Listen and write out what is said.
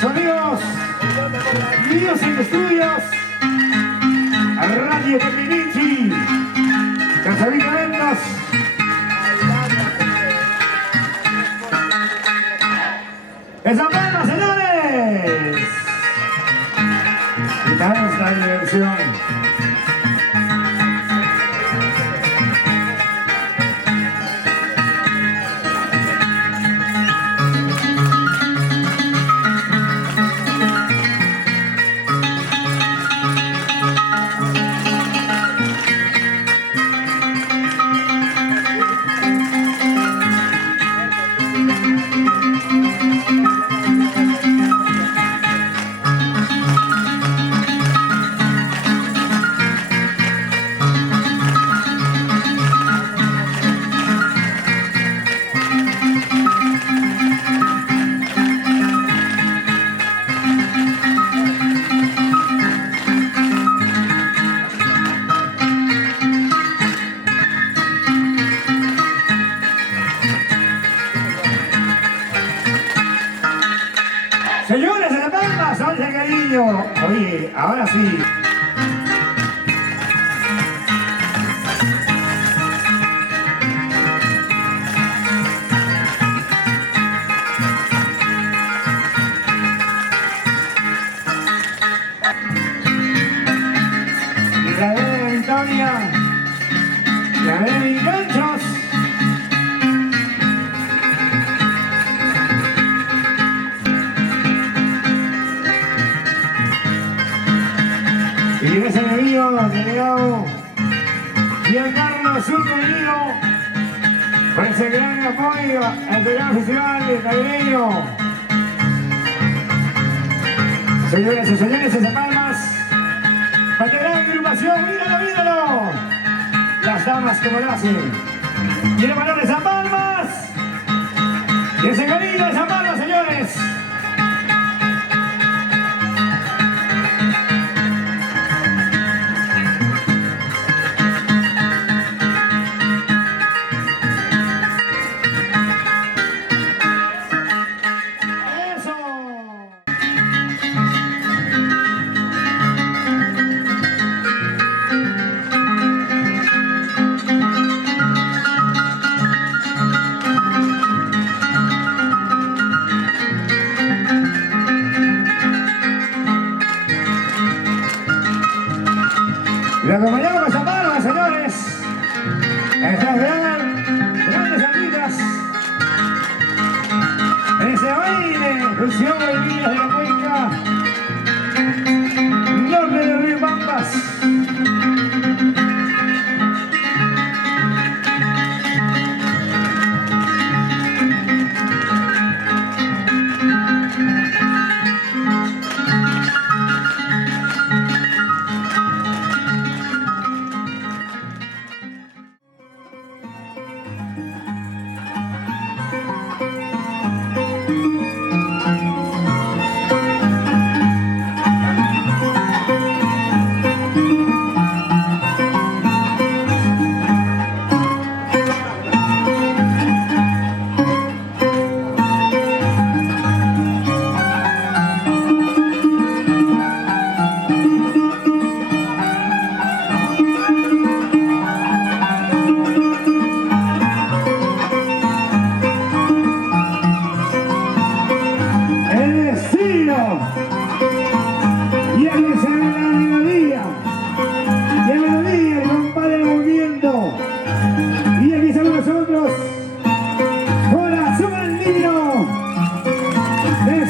Sonidos Music Studios, Radio Terminici, Casabica Ventas. ¡Esa palma, señores! Esta es la diversión. Señores de La Palma, salsa cariño. Oye, ahora sí. La de Victoria, la de Vinganchos. Y ese enemigo delegado Giancarlo Surcoñino por ese gran apoyo al gran festival navideño. Señores y señores de Palmas, para la gran agrupación, míralo. Las damas como lo hacen. Y el valor de San Palmas. Y ese cariño de San Palmas, señores. Le acompañamos con San Palmas, señores. Estas grandes amigas. En ese baile, Lucio Guaymillas de la Cuenca. Norte del Río Pampas. Y aquí se ve la melodía, el compadre del movimiento. Y aquí estamos nosotros, Corazón Andino de